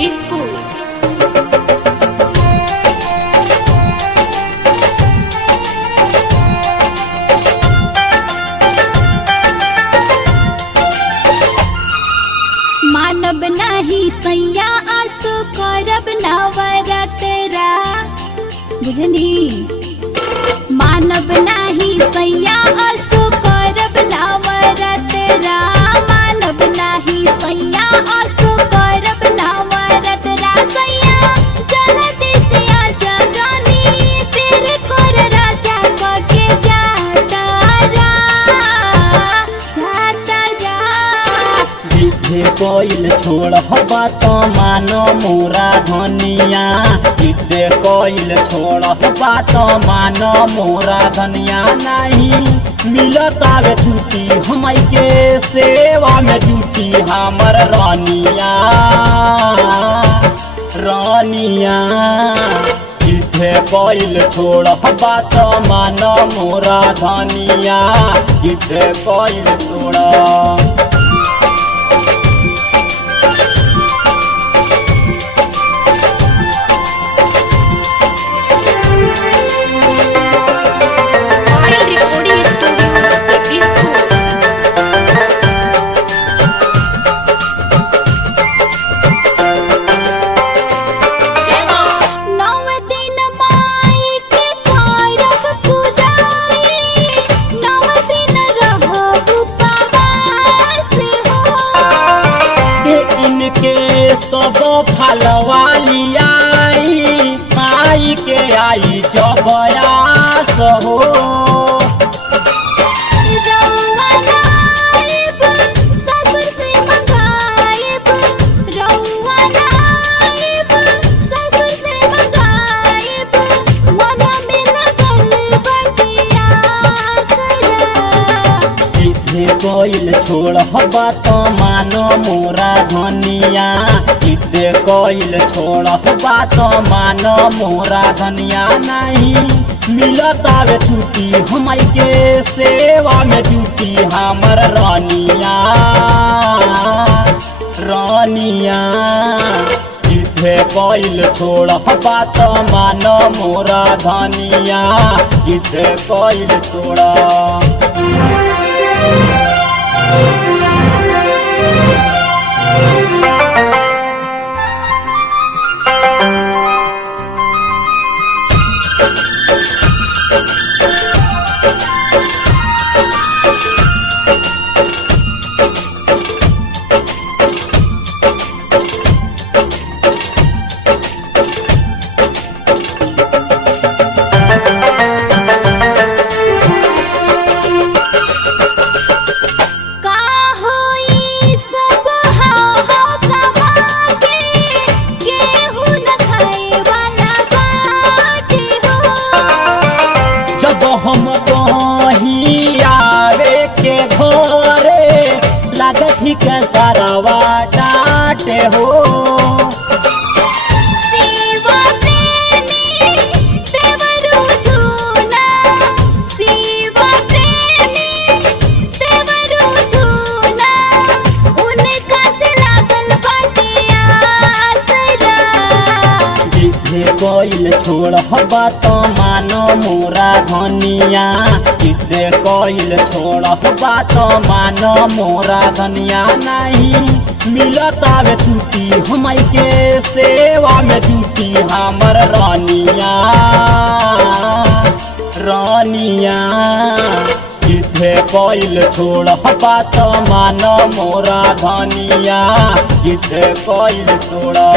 जगदीशपुर। मानव नाही सैया आसु करब नवरात्रा बुझनी। मानव नाही सैया आसु करब नवरात्रा। मानव नाही सैया आसु करब नवरात्रा। सैया जल्दी से आजा जानी तेरे कोर राजा कके जाता जिथे कोइल छोड़ हवा तो मानो मोरा धनिया। जिथे कोइल छोड़ हवा तो मानो मोरा धनिया। नहीं मिलता वे छुट्टी हम के सेवा में जुटी हमर रानिया रानिया। जिथे कोइल छोड़ हवा तो मानो मोरा धनिया। जिथे कोइल छोड़ा सब फलवाली आई के आई जब आस हो। ससुर से मंगाएब रउआ नाइब। ससुर से मंगाएब मन में लगल बटिया आसरा। जिथे कोइल छोड़ हवा तो मानो मोरा धनिया। जिथे कोइल छोड़ हवा तो मानो मोरा धनिया। नहीं मिलता वे छुट्टी हम के सेवा में जुटी हमर रानिया रानिया। जिथे कोइल छोड़ हवा तो मानो मोरा धनिया। जिथे कोइल छोड़ा हम कहीं आवे के घरे लगे ठीक करवा डाटे हो। कोइल छोड़ हवा तो मानो मोरा धनिया। जिथे कोइल छोड़ हवा तो मानो मोरा धनिया। नहीं मिलता वे छुट्टी हम के सेवा में जुटी हमर रानिया रानिया। जिथे कोइल छोड़ हवा तो मानो मोरा धनिया। जिथे कोइल छोड़ा